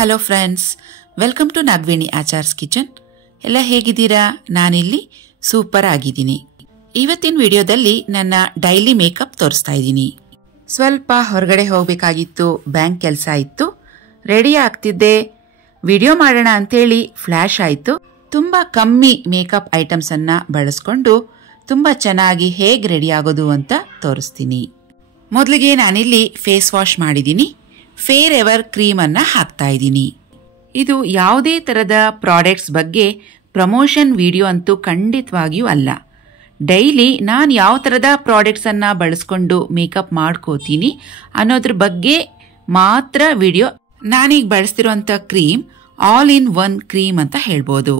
Hello friends, welcome to Nagaveni Achar's kitchen. ಎಲ್ಲ ಹೇಗಿದ್ದೀರಾ? ನಾನಿಲ್ಲಿ ಸೂಪರ್ ಆಗಿದ್ದೀನಿ. ಇವತ್ತಿನ ವಿಡಿಯೋದಲ್ಲಿ ನನ್ನ ಡೈಲಿ ಮೇಕಪ್ ತೋರಿಸ್ತಾ ಇದ್ದೀನಿ. ಸ್ವಲ್ಪ ಹೊರಗಡೆ ಹೋಗಬೇಕಾಗಿತ್ತು, ಬ್ಯಾಂಕ್ ಕೆಲಸ ಇತ್ತು, ರೆಡಿ ಆಗ್ತಿದ್ದೆ. ವಿಡಿಯೋ ಮಾಡೋಣ ಅಂತೇಳಿ ಫ್ಲ್ಯಾಶ್ ಆಯಿತು. ತುಂಬ ಕಮ್ಮಿ ಮೇಕಪ್ ಐಟಮ್ಸನ್ನು ಬಳಸ್ಕೊಂಡು ತುಂಬ ಚೆನ್ನಾಗಿ ಹೇಗೆ ರೆಡಿ ಆಗೋದು ಅಂತ ತೋರಿಸ್ತೀನಿ. ಮೊದಲಿಗೆ ನಾನಿಲ್ಲಿ ಫೇಸ್ ವಾಶ್ ಮಾಡಿದ್ದೀನಿ. ಫೇರ್ ಎವರ್ ಕ್ರೀಮನ್ನು ಹಾಕ್ತಾ ಇದ್ದೀನಿ. ಇದು ಯಾವುದೇ ಥರದ ಪ್ರಾಡಕ್ಟ್ಸ್ ಬಗ್ಗೆ ಪ್ರಮೋಷನ್ ವಿಡಿಯೋ ಅಂತೂ ಖಂಡಿತವಾಗಿಯೂ ಅಲ್ಲ. ಡೈಲಿ ನಾನು ಯಾವ ಥರದ ಪ್ರಾಡಕ್ಟ್ಸನ್ನು ಬಳಸ್ಕೊಂಡು ಮೇಕಪ್ ಮಾಡ್ಕೋತೀನಿ ಅನ್ನೋದ್ರ ಬಗ್ಗೆ ಮಾತ್ರ ವಿಡಿಯೋ. ನಾನೀಗ ಬಳಸ್ತಿರೋಂಥ cream all in one cream ಅಂತ ಹೇಳ್ಬೋದು.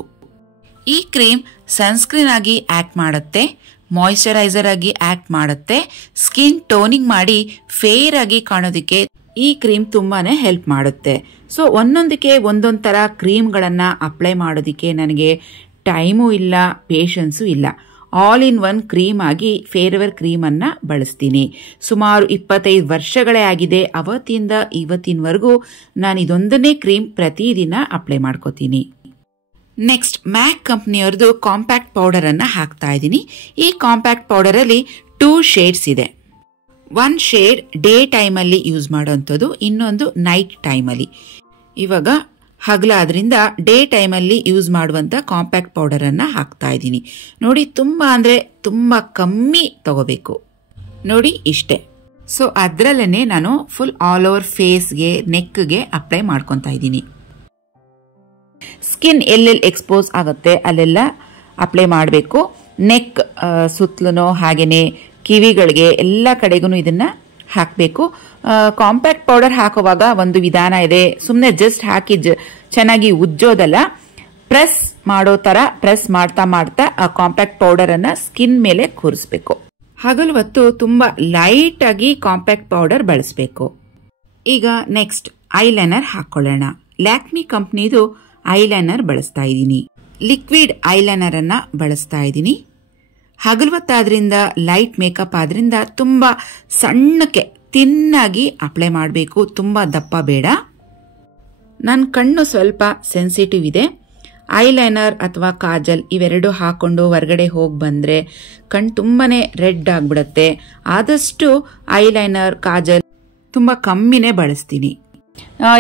ಈ ಕ್ರೀಮ್ ಸನ್ಸ್ಕ್ರೀನ್ ಆಗಿ ಆ್ಯಕ್ಟ್ ಮಾಡುತ್ತೆ, ಮಾಯಿಶ್ಚರೈಸರ್ ಆಗಿ ಆ್ಯಕ್ಟ್ ಮಾಡುತ್ತೆ, ಸ್ಕಿನ್ ಟೋನಿಂಗ್ ಮಾಡಿ ಫೇರ್ ಆಗಿ ಕಾಣೋದಕ್ಕೆ ಈ ಕ್ರೀಮ್ ತುಂಬಾನೇ ಹೆಲ್ಪ್ ಮಾಡುತ್ತೆ. ಸೊ ಒಂದೊಂದಕ್ಕೆ ಒಂದೊಂದು ಥರ ಕ್ರೀಮ್ಗಳನ್ನು ಅಪ್ಲೈ ಮಾಡೋದಕ್ಕೆ ನನಗೆ ಟೈಮೂ ಇಲ್ಲ, ಪೇಷನ್ಸು ಇಲ್ಲ. ಆಲ್ ಇನ್ ಒನ್ ಕ್ರೀಮ್ ಆಗಿ ಫೇರ್ ಎವರ್ ಕ್ರೀಮನ್ನು ಬಳಸ್ತೀನಿ. ಸುಮಾರು 25 ವರ್ಷಗಳೇ ಆಗಿದೆ. ಅವತ್ತಿಂದ ಇವತ್ತಿನವರೆಗೂ ನಾನು ಇದೊಂದನೇ ಕ್ರೀಮ್ ಪ್ರತಿದಿನ ಅಪ್ಲೈ ಮಾಡ್ಕೋತೀನಿ. ನೆಕ್ಸ್ಟ್ ಮ್ಯಾಕ್ ಕಂಪ್ನಿಯವ್ರದ್ದು ಕಾಂಪ್ಯಾಕ್ಟ್ ಪೌಡರನ್ನು ಹಾಕ್ತಾ ಇದ್ದೀನಿ. ಈ ಕಾಂಪ್ಯಾಕ್ಟ್ ಪೌಡರಲ್ಲಿ 2 ಶೇಡ್ಸ್ ಇದೆ. ಒನ್ ಶೇಡ್ ಡೇ ಟೈಮಲ್ಲಿ ಯೂಸ್ ಮಾಡೋವಂಥದ್ದು, ಇನ್ನೊಂದು ನೈಟ್ ಟೈಮಲ್ಲಿ. ಇವಾಗ ಹಗಲಾದ್ರಿಂದ ಡೇ ಟೈಮಲ್ಲಿ ಯೂಸ್ ಮಾಡುವಂಥ ಕಾಂಪ್ಯಾಕ್ಟ್ ಪೌಡರನ್ನು ಹಾಕ್ತಾ ಇದ್ದೀನಿ. ನೋಡಿ, ತುಂಬ ಅಂದರೆ ತುಂಬ ಕಮ್ಮಿ ತಗೋಬೇಕು. ನೋಡಿ ಇಷ್ಟೇ. ಸೊ ಅದರಲ್ಲೇ ನಾನು ಫುಲ್ ಆಲ್ ಓವರ್ ಫೇಸ್ಗೆ, ನೆಕ್ಗೆ ಅಪ್ಲೈ ಮಾಡ್ಕೊತಾ ಇದ್ದೀನಿ. ಸ್ಕಿನ್ ಎಲ್ಲೆಲ್ಲಿ ಎಕ್ಸ್ಪೋಸ್ ಆಗುತ್ತೆ ಅಲ್ಲೆಲ್ಲ ಅಪ್ಲೈ ಮಾಡಬೇಕು. ನೆಕ್ ಸುತ್ತಲೂ ಹಾಗೆಯೇ ಕಿವಿಗಳಿಗೆ ಎಲ್ಲ ಕಡೆಗೂ ಇದನ್ನ ಹಾಕಬೇಕು. ಕಾಂಪ್ಯಾಕ್ಟ್ ಪೌಡರ್ ಹಾಕುವಾಗ ಒಂದು ವಿಧಾನ ಇದೆ. ಸುಮ್ಮನೆ ಜಸ್ಟ್ ಹಾಕಿ ಚೆನ್ನಾಗಿ ಉಜ್ಜೋದಲ್ಲ, ಪ್ರೆಸ್ ಮಾಡೋ ತರ ಪ್ರೆಸ್ ಮಾಡ್ತಾ ಮಾಡ್ತಾ ಆ ಕಾಂಪ್ಯಾಕ್ಟ್ ಪೌಡರ್ ಅನ್ನ ಸ್ಕಿನ್ ಮೇಲೆ ಕೂರಿಸಬೇಕು. ಹಗಲು ಹೊತ್ತು ತುಂಬಾ ಲೈಟ್ ಆಗಿ ಕಾಂಪ್ಯಾಕ್ಟ್ ಪೌಡರ್ ಬಳಸಬೇಕು. ಈಗ ನೆಕ್ಸ್ಟ್ ಐಲೈನರ್ ಹಾಕೊಳ್ಳೋಣ. ಲ್ಯಾಕ್ಮಿ ಕಂಪ್ನಿದು ಐಲೈನರ್ ಬಳಸ್ತಾ ಇದ್ದೀನಿ. ಲಿಕ್ವಿಡ್ ಐಲೈನರ್ ಅನ್ನ ಬಳಸ್ತಾ ಇದ್ದೀನಿ. ಹಗಲ್ವತ್ತಾದ್ರಿಂದ ಲೈಟ್ ಮೇಕಪ್ ಆದ್ರಿಂದ ತುಂಬ ಸಣ್ಣಕ್ಕೆ ತಿನ್ನಾಗಿ ಅಪ್ಲೈ ಮಾಡಬೇಕು, ತುಂಬ ದಪ್ಪ ಬೇಡ. ನನ್ನ ಕಣ್ಣು ಸ್ವಲ್ಪ ಸೆನ್ಸಿಟಿವ್ ಇದೆ. ಐಲೈನರ್ ಅಥವಾ ಕಾಜಲ್ ಇವೆರಡು ಹಾಕೊಂಡು ಹೊರಗಡೆ ಹೋಗಿ ಬಂದರೆ ಕಣ್ಣು ತುಂಬಾನೇ ರೆಡ್ ಆಗಿಬಿಡುತ್ತೆ. ಆದಷ್ಟು ಐಲೈನರ್, ಕಾಜಲ್ ತುಂಬ ಕಮ್ಮಿನೇ ಬಳಸ್ತೀನಿ.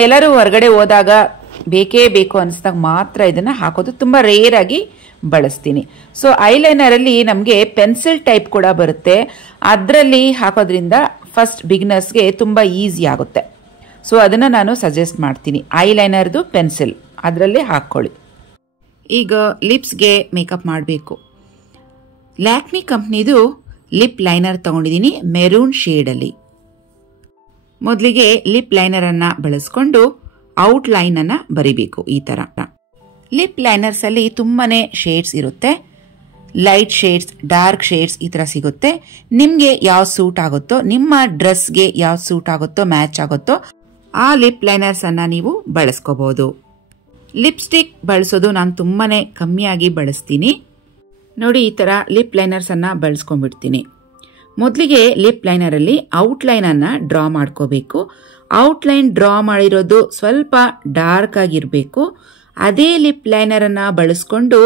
ಎಲ್ಲರೂ ಹೊರಗಡೆ ಹೋದಾಗ ಬೇಕೇ ಬೇಕು ಅನಿಸಿದಾಗ ಮಾತ್ರ ಇದನ್ನು ಹಾಕೋದು, ತುಂಬ ರೇರ್ ಆಗಿ ಬಳಸ್ತೀನಿ. ಸೊ ಐಲೈನರ್ ಅಲ್ಲಿ ನಮಗೆ ಪೆನ್ಸಿಲ್ ಟೈಪ್ ಕೂಡ ಬರುತ್ತೆ. ಅದರಲ್ಲಿ ಹಾಕೋದ್ರಿಂದ ಫಸ್ಟ್ ಬಿಗಿನರ್ಸ್ಗೆ ತುಂಬ ಈಸಿ ಆಗುತ್ತೆ. ಸೊ ಅದನ್ನು ನಾನು ಸಜೆಸ್ಟ್ ಮಾಡ್ತೀನಿ. ಐಲೈನರ್ದು ಪೆನ್ಸಿಲ್ ಅದರಲ್ಲೇ ಹಾಕ್ಕೊಳ್ಳಿ. ಈಗ ಲಿಪ್ಸ್ಗೆ ಮೇಕಪ್ ಮಾಡಬೇಕು. ಲ್ಯಾಕ್ಮಿ ಕಂಪ್ನಿದು ಲಿಪ್ ಲೈನರ್ ತಗೊಂಡಿದ್ದೀನಿ, ಮೆರೂನ್ ಶೇಡಲ್ಲಿ. ಮೊದಲಿಗೆ ಲಿಪ್ ಲೈನರನ್ನು ಬಳಸ್ಕೊಂಡು ಔಟ್ಲೈನ್ ಅನ್ನು ಬರಿಬೇಕು. ಈ ಥರ ಲಿಪ್ ಲೈನರ್ಸ್ ಅಲ್ಲಿ ತುಂಬಾನೇ ಶೇಡ್ಸ್ ಇರುತ್ತೆ. ಲೈಟ್ ಶೇಡ್ಸ್, ಡಾರ್ಕ್ ಶೇಡ್ಸ್ ಈ ತರ ಸಿಗುತ್ತೆ. ನಿಮ್ಗೆ ಯಾವ ಸೂಟ್ ಆಗುತ್ತೋ, ನಿಮ್ಮ ಡ್ರೆಸ್ಗೆ ಯಾವ ಸೂಟ್ ಆಗುತ್ತೋ, ಮ್ಯಾಚ್ ಆಗುತ್ತೋ ಆ ಲಿಪ್ ಲೈನರ್ಸ್ ಅನ್ನ ನೀವು ಬಳಸ್ಕೋಬಹುದು. ಲಿಪ್ಸ್ಟಿಕ್ ಬಳಸೋದು ನಾನು ತುಂಬಾನೇ ಕಮ್ಮಿಯಾಗಿ ಬಳಸ್ತೀನಿ. ನೋಡಿ, ಈ ತರ ಲಿಪ್ ಲೈನರ್ಸ್ ಅನ್ನ ಬಳಸ್ಕೊಂಡ್ಬಿಡ್ತೀನಿ. ಮೊದಲಿಗೆ ಲಿಪ್ ಲೈನರ್ ಅಲ್ಲಿ ಔಟ್ಲೈನ್ ಅನ್ನ ಡ್ರಾ ಮಾಡ್ಕೋಬೇಕು. ಔಟ್ಲೈನ್ ಡ್ರಾ ಮಾಡಿರೋದು ಸ್ವಲ್ಪ ಡಾರ್ಕ್ ಆಗಿರ್ಬೇಕು. ಅದೇ ಲಿಪ್ ಲೈನರ್ ಅನ್ನ ಬಳಸ್ಕೊಂಡು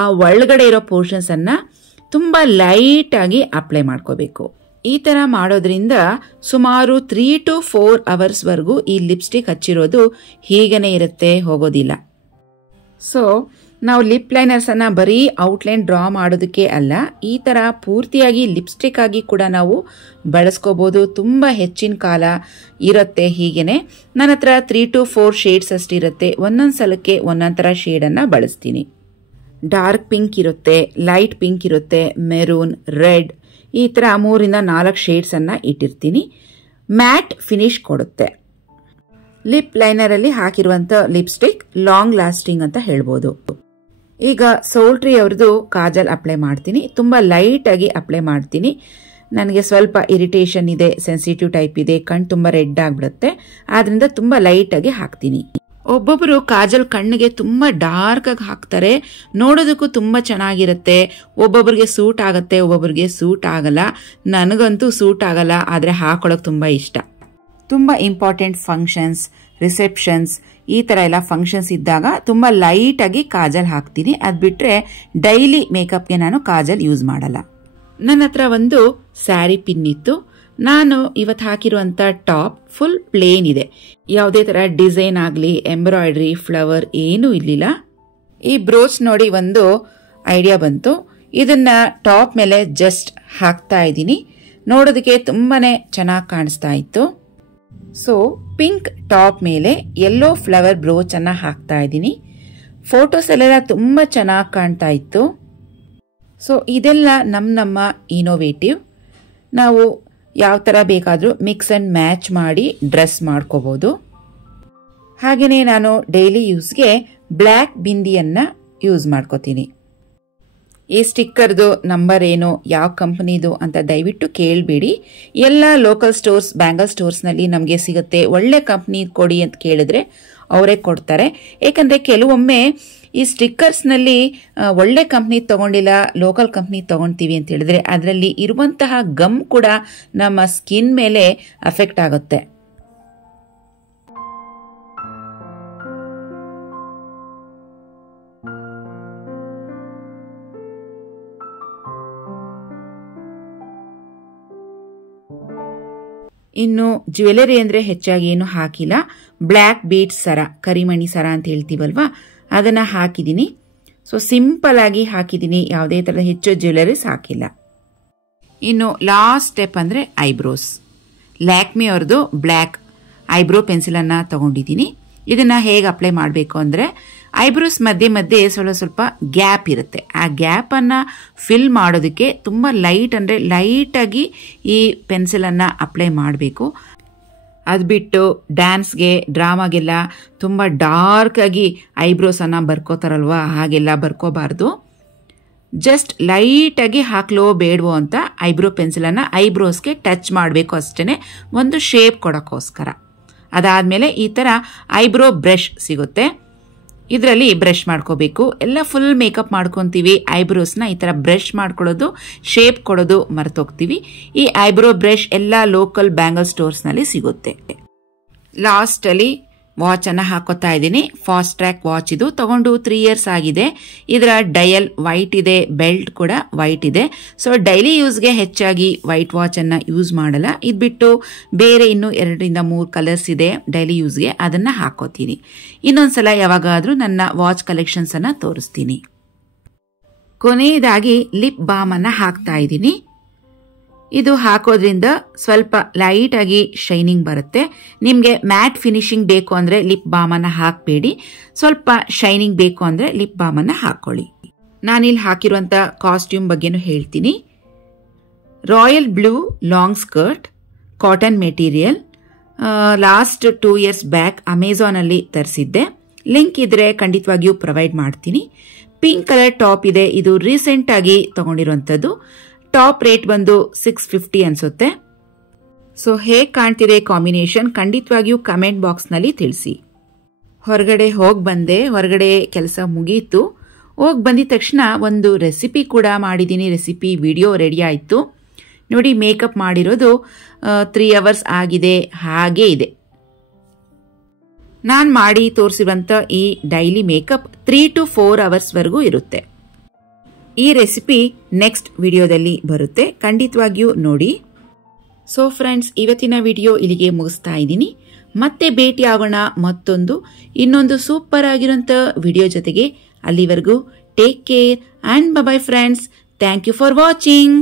ಆ ಒಳಗಡೆ ಇರೋ ಪೋರ್ಷನ್ಸ್ ಅನ್ನ ತುಂಬಾ ಲೈಟ್ ಆಗಿ ಅಪ್ಲೈ ಮಾಡ್ಕೋಬೇಕು. ಈ ತರ ಮಾಡೋದ್ರಿಂದ ಸುಮಾರು 3 to 4 hours ವರೆಗೂ ಈ ಲಿಪ್ಸ್ಟಿಕ್ ಹಚ್ಚಿರೋದು ಹೀಗನೇ ಇರುತ್ತೆ, ಹೋಗೋದಿಲ್ಲ. ಸೊ ನಾವು ಲಿಪ್ ಲೈನರ್ಸ್ ಅನ್ನ ಬರೀ ಔಟ್ಲೈನ್ ಡ್ರಾ ಮಾಡೋದಕ್ಕೆ ಅಲ್ಲ, ಈ ತರ ಪೂರ್ತಿಯಾಗಿ ಲಿಪ್ಸ್ಟಿಕ್ ಆಗಿ ಕೂಡ ನಾವು ಬಳಸ್ಕೋಬಹುದು. ತುಂಬಾ ಹೆಚ್ಚಿನ ಕಾಲ ಇರುತ್ತೆ ಹೀಗೇನೆ. ನನ್ನ ಹತ್ರ 3 to 4 ಶೇಡ್ಸ್ ಅಷ್ಟಿರುತ್ತೆ. ಒಂದೊಂದು ಸಲಕ್ಕೆ ಒಂದೊಂದು ಥರ ಶೇಡನ್ನು ಬಳಸ್ತೀನಿ. ಡಾರ್ಕ್ ಪಿಂಕ್ ಇರುತ್ತೆ, ಲೈಟ್ ಪಿಂಕ್ ಇರುತ್ತೆ, ಮೆರೂನ್, ರೆಡ್, ಈ ಥರ 3 ಇಂದ 4 ಶೇಡ್ಸ್ ಅನ್ನ ಇಟ್ಟಿರ್ತೀನಿ. ಮ್ಯಾಟ್ ಫಿನಿಶ್ ಕೊಡುತ್ತೆ. ಲಿಪ್ ಲೈನರ್ ಅಲ್ಲಿ ಹಾಕಿರುವಂತ ಲಿಪ್ಸ್ಟಿಕ್ ಲಾಂಗ್ ಲಾಸ್ಟಿಂಗ್ ಅಂತ ಹೇಳ್ಬೋದು. ಈಗ ಸೋಲ್ಟ್ರಿ ಅವ್ರದ್ದು ಕಾಜಲ್ ಅಪ್ಲೈ ಮಾಡ್ತೀನಿ. ತುಂಬಾ ಲೈಟ್ ಆಗಿ ಅಪ್ಲೈ ಮಾಡ್ತೀನಿ. ನನಗೆ ಸ್ವಲ್ಪ ಇರಿಟೇಷನ್ ಇದೆ, ಸೆನ್ಸಿಟಿವ್ ಟೈಪ್ ಇದೆ, ಕಣ್ಣು ತುಂಬಾ ರೆಡ್ ಆಗ್ಬಿಡುತ್ತೆ. ಆದ್ರಿಂದ ತುಂಬಾ ಲೈಟ್ ಆಗಿ ಹಾಕ್ತೀನಿ. ಒಬ್ಬೊಬ್ಬರು ಕಾಜಲ್ ಕಣ್ಣಿಗೆ ತುಂಬಾ ಡಾರ್ಕ್ ಆಗಿ ಹಾಕ್ತಾರೆ, ನೋಡೋದಕ್ಕೂ ತುಂಬಾ ಚೆನ್ನಾಗಿರುತ್ತೆ. ಒಬ್ಬೊಬ್ಬರಿಗೆ ಸೂಟ್ ಆಗತ್ತೆ, ಒಬ್ಬೊಬ್ಬರಿಗೆ ಸೂಟ್ ಆಗಲ್ಲ. ನನಗಂತೂ ಸೂಟ್ ಆಗಲ್ಲ, ಆದ್ರೆ ಹಾಕೊಳ್ಳೋಕೆ ತುಂಬಾ ಇಷ್ಟ. ತುಂಬ ಇಂಪಾರ್ಟೆಂಟ್ ಫಂಕ್ಷನ್ಸ್, ರಿಸೆಪ್ಷನ್ಸ್ ಈ ತರ ಎಲ್ಲ ಫಂಕ್ಷನ್ಸ್ ಇದ್ದಾಗ ತುಂಬಾ ಲೈಟ್ ಆಗಿ ಕಾಜಲ್ ಹಾಕ್ತೀನಿ. ಅದ್ ಬಿಟ್ರೆ ಡೈಲಿ ಮೇಕಪ್ಗೆ ನಾನು ಕಾಜಲ್ ಯೂಸ್ ಮಾಡಲ್ಲ. ನನ್ನ ಹತ್ರ ಒಂದು ಸ್ಯಾರಿ ಪಿನ್ ಇತ್ತು. ನಾನು ಇವತ್ತು ಹಾಕಿರುವಂತ ಟಾಪ್ ಫುಲ್ ಪ್ಲೇನ್ ಇದೆ. ಯಾವುದೇ ತರ ಡಿಸೈನ್ ಆಗ್ಲಿ ಎಂಬ್ರಾಯ್ಡ್ರಿ ಫ್ಲವರ್ ಏನೂ ಇರ್ಲಿಲ್ಲ. ಈ ಬ್ರೋಚ್ ನೋಡಿ ಒಂದು ಐಡಿಯಾ ಬಂತು. ಇದನ್ನ ಟಾಪ್ ಮೇಲೆ ಜಸ್ಟ್ ಹಾಕ್ತಾ ಇದ್ದೀನಿ. ನೋಡೋದಕ್ಕೆ ತುಂಬಾನೇ ಚೆನ್ನಾಗಿ ಕಾಣಿಸ್ತಾ ಇತ್ತು. ಸೊ ಪಿಂಕ್ ಟಾಪ್ ಮೇಲೆ ಯೆಲ್ಲೋ ಫ್ಲವರ್ ಬ್ರೋಚ್ ಅನ್ನ ಹಾಕ್ತಾ ಇದ್ದೀನಿ. ಫೋಟೋಸ್ ಎಲ್ಲ ತುಂಬಾ ಚೆನ್ನಾಗಿ ಕಾಣ್ತಾ ಇತ್ತು. ಸೊ ಇದೆಲ್ಲ ನಮ್ಮ ಇನೋವೇಟಿವ್. ನಾವು ಯಾವ ತರ ಬೇಕಾದ್ರೂ ಮಿಕ್ಸ್ ಅಂಡ್ ಮ್ಯಾಚ್ ಮಾಡಿ ಡ್ರೆಸ್ ಮಾಡ್ಕೋಬಹುದು. ಹಾಗೇನೆ ನಾನು ಡೈಲಿ ಯೂಸ್ಗೆ ಬ್ಲ್ಯಾಕ್ ಬಿಂದಿಯನ್ನ ಯೂಸ್ ಮಾಡ್ಕೋತೀನಿ. ಈ ಸ್ಟಿಕ್ಕರ್ದು ನಂಬರ್ ಏನು, ಯಾವ ಕಂಪನಿದು ಅಂತ ದಯವಿಟ್ಟು ಕೇಳಬೇಡಿ. ಎಲ್ಲ ಲೋಕಲ್ ಸ್ಟೋರ್ಸ್, ಬ್ಯಾಂಗಲ್ ಸ್ಟೋರ್ಸ್ ನಲ್ಲಿ ನಮಗೆ ಸಿಗುತ್ತೆ. ಒಳ್ಳೆ ಕಂಪನಿ ಕೊಡಿ ಅಂತ ಕೇಳಿದ್ರೆ ಅವರೇ ಕೊಡ್ತಾರೆ. ಏಕೆಂದ್ರೆ ಕೆಲವೊಮ್ಮೆ ಈ ಸ್ಟಿಕ್ಕರ್ಸ್ ನಲ್ಲಿ ಒಳ್ಳೆ ಕಂಪ್ನಿ ತಗೊಂಡಿಲ್ಲ, ಲೋಕಲ್ ಕಂಪ್ನಿ ತಗೊಂತೀವಿ ಅಂತ ಹೇಳಿದ್ರೆ ಅದರಲ್ಲಿ ಇರುವಂತಹ ಗಮ್ ಕೂಡ ನಮ್ಮ ಸ್ಕಿನ್ ಮೇಲೆ ಅಫೆಕ್ಟ್ ಆಗುತ್ತೆ. ಇನ್ನು ಜ್ಯುವೆಲರಿ ಅಂದ್ರೆ ಹೆಚ್ಚಾಗಿ ಏನು ಹಾಕಿಲ್ಲ. ಬ್ಲ್ಯಾಕ್ ಬೀಡ್ಸ್ ಸರ, ಕರಿಮಣಿ ಸರ ಅಂತ ಹೇಳ್ತೀವಲ್ವಾ, ಅದನ್ನ ಹಾಕಿದ್ದೀನಿ. ಸೊ ಸಿಂಪಲ್ ಆಗಿ ಹಾಕಿದ್ದೀನಿ, ಯಾವುದೇ ತರದ ಹೆಚ್ಚು ಜ್ಯುವೆಲರೀಸ್ ಹಾಕಿಲ್ಲ. ಇನ್ನು ಲಾಸ್ಟ್ ಸ್ಟೆಪ್ ಅಂದ್ರೆ ಐಬ್ರೋಸ್. ಲ್ಯಾಕ್ಮಿ ಅವ್ರದ್ದು ಬ್ಲ್ಯಾಕ್ ಐಬ್ರೋ ಪೆನ್ಸಿಲ್ ಅನ್ನ ತಗೊಂಡಿದ್ದೀನಿ. ಇದನ್ನ ಹೇಗೆ ಅಪ್ಲೈ ಮಾಡಬೇಕು ಅಂದ್ರೆ ಐಬ್ರೋಸ್ ಮಧ್ಯೆ ಸ್ವಲ್ಪ ಗ್ಯಾಪ್ ಇರುತ್ತೆ. ಆ ಗ್ಯಾಪ್ ಅನ್ನ ಫಿಲ್ ಮಾಡೋದಕ್ಕೆ ತುಂಬಾ ಲೈಟ್ ಅಂದ್ರೆ ಲೈಟ್ ಆಗಿ ಈ ಪೆನ್ಸಿಲ್ ಅನ್ನ ಅಪ್ಲೈ ಮಾಡಬೇಕು. ಅದ್ ಬಿಟ್ಟು ಡ್ಯಾನ್ಸ್ಗೆ, ಡ್ರಾಮಾಗೆಲ್ಲ ತುಂಬಾ ಡಾರ್ಕ್ ಆಗಿ ಐಬ್ರೋಸ್ ಅನ್ನ ಬರ್ಕೋತಾರಲ್ವಾ, ಹಾಗೆಲ್ಲ ಬರ್ಕೋಬಾರ್ದು. ಜಸ್ಟ್ ಲೈಟ್ ಆಗಿ ಹಾಕ್ಲೋ ಬೇಡವೋ ಅಂತ ಐಬ್ರೋ ಪೆನ್ಸಿಲ್ ಅನ್ನ ಐಬ್ರೋಸ್ಗೆ ಟಚ್ ಮಾಡಬೇಕು ಅಷ್ಟೇನೆ, ಒಂದು ಶೇಪ್ ಕೊಡೋಕ್ಕೋಸ್ಕರ. ಅದಾದ್ಮೇಲೆ ಈ ತರ ಐಬ್ರೋ ಬ್ರಷ್ ಸಿಗುತ್ತೆ, ಇದರಲ್ಲಿ ಬ್ರಷ್ ಮಾಡ್ಕೋಬೇಕು. ಎಲ್ಲ ಫುಲ್ ಮೇಕಪ್ ಮಾಡ್ಕೊಂತೀವಿ, ಐಬ್ರೋಸ್ನ ಈ ತರ ಬ್ರಷ್ ಮಾಡ್ಕೊಳ್ಳೋದು, ಶೇಪ್ ಕೊಡೋದು ಮರ್ತೋಗ್ತೀವಿ. ಈ ಐಬ್ರೋ ಬ್ರಷ್ ಎಲ್ಲ ಲೋಕಲ್ ಬ್ಯಾಂಗಲ್ ಸ್ಟೋರ್ಸ್ ನಲ್ಲಿ ಸಿಗುತ್ತೆ. ಲಾಸ್ಟ್ ಅಲ್ಲಿ ವಾಚ್ ಅನ್ನ ಹಾಕೋತಾ ಇದ್ದೀನಿ. ಫಾಸ್ಟ್ ಟ್ರ್ಯಾಕ್ ವಾಚ್ ಇದು, ತಗೊಂಡು 3 years ಆಗಿದೆ. ಇದರ ಡಯಲ್ ವೈಟ್ ಇದೆ, ಬೆಲ್ಟ್ ಕೂಡ ವೈಟ್ ಇದೆ. ಸೊ ಡೈಲಿ ಯೂಸ್ಗೆ ಹೆಚ್ಚಾಗಿ ವೈಟ್ ವಾಚ್ ಅನ್ನ ಯೂಸ್ ಮಾಡಲ್ಲ. ಇದ್ ಬಿಟ್ಟು ಬೇರೆ ಇನ್ನು 2 ರಿಂದ 3 ಕಲರ್ಸ್ ಇದೆ ಡೈಲಿ ಯೂಸ್ಗೆ, ಅದನ್ನ ಹಾಕೋತೀನಿ. ಇನ್ನೊಂದ್ಸಲ ಯಾವಾಗಾದ್ರೂ ನನ್ನ ವಾಚ್ ಕಲೆಕ್ಷನ್ಸ್ ಅನ್ನ ತೋರಿಸ್ತೀನಿ. ಕೊನೆಯದಾಗಿ ಲಿಪ್ ಬಾಮ್ ಅನ್ನ ಹಾಕ್ತಾ ಇದ್ದೀನಿ. ಇದು ಹಾಕೋದ್ರಿಂದ ಸ್ವಲ್ಪ ಲೈಟ್ ಆಗಿ ಶೈನಿಂಗ್ ಬರುತ್ತೆ. ನಿಮ್ಗೆ ಮ್ಯಾಟ್ ಫಿನಿಶಿಂಗ್ ಬೇಕು ಅಂದ್ರೆ ಲಿಪ್ ಬಾಮ್ ಅನ್ನ ಹಾಕಬೇಡಿ, ಸ್ವಲ್ಪ ಶೈನಿಂಗ್ ಬೇಕು ಅಂದ್ರೆ ಲಿಪ್ ಬಾಮ್ ಅನ್ನ ಹಾಕೊಳ್ಳಿ. ನಾನಿಲ್ಲಿ ಹಾಕಿರುವಂತ ಕಾಸ್ಟ್ಯೂಮ್ ಬಗ್ಗೆನೂ ಹೇಳ್ತೀನಿ. Royal blue long skirt, cotton material. Last 2 years back Amazon ಅಲ್ಲಿ ತರಿಸಿದ್ದೆ. ಲಿಂಕ್ ಇದ್ರೆ ಖಂಡಿತವಾಗಿಯೂ ಪ್ರೊವೈಡ್ ಮಾಡ್ತೀನಿ. ಪಿಂಕ್ ಕಲರ್ ಟಾಪ್ ಇದೆ, ಇದು ರೀಸೆಂಟ್ ಆಗಿ ತಗೊಂಡಿರುವಂತದ್ದು. ಟಾಪ್ ರೇಟ್ ಬಂದು 650 ಅನ್ಸುತ್ತೆ. ಸೊ ಹೇಗ್ ಕಾಣ್ತಿದೆ ಕಾಂಬಿನೇಷನ್ ಖಂಡಿತವಾಗಿಯೂ ಕಮೆಂಟ್ ಬಾಕ್ಸ್ ನಲ್ಲಿ ತಿಳಿಸಿ. ಹೊರಗಡೆ ಹೋಗಿ ಬಂದೆ, ಹೊರಗಡೆ ಕೆಲಸ ಮುಗೀತು. ಹೋಗಿ ಬಂದಿದ ತಕ್ಷಣ ಒಂದು ರೆಸಿಪಿ ಕೂಡ ಮಾಡಿದ್ದೀನಿ. ರೆಸಿಪಿ ವಿಡಿಯೋ ರೆಡಿ ಆಯ್ತು ನೋಡಿ. ಮೇಕಪ್ ಮಾಡಿರೋದು 3 hours ಆಗಿದೆ, ಹಾಗೆ ಇದೆ. ನಾನ್ ಮಾಡಿ ತೋರಿಸಿರುವಂತ ಈ ಡೈಲಿ ಮೇಕಪ್ 3 to 4 hours ವರೆಗೂ ಇರುತ್ತೆ. ಈ ರೆಸಿಪಿ ನೆಕ್ಸ್ಟ್ ವಿಡಿಯೋದಲ್ಲಿ ಬರುತ್ತೆ, ಖಂಡಿತವಾಗಿಯೂ ನೋಡಿ. ಸೊ ಫ್ರೆಂಡ್ಸ್, ಇವತ್ತಿನ ವಿಡಿಯೋ ಇಲ್ಲಿಗೆ ಮುಗಿಸ್ತಾ ಇದ್ದೀನಿ. ಮತ್ತೆ ಭೇಟಿ ಆಗೋಣ ಇನ್ನೊಂದು ಸೂಪರ್ ಆಗಿರುವಂತ ವಿಡಿಯೋ ಜೊತೆಗೆ. ಅಲ್ಲಿವರೆಗೂ take care and bye bye friends. Thank you for watching.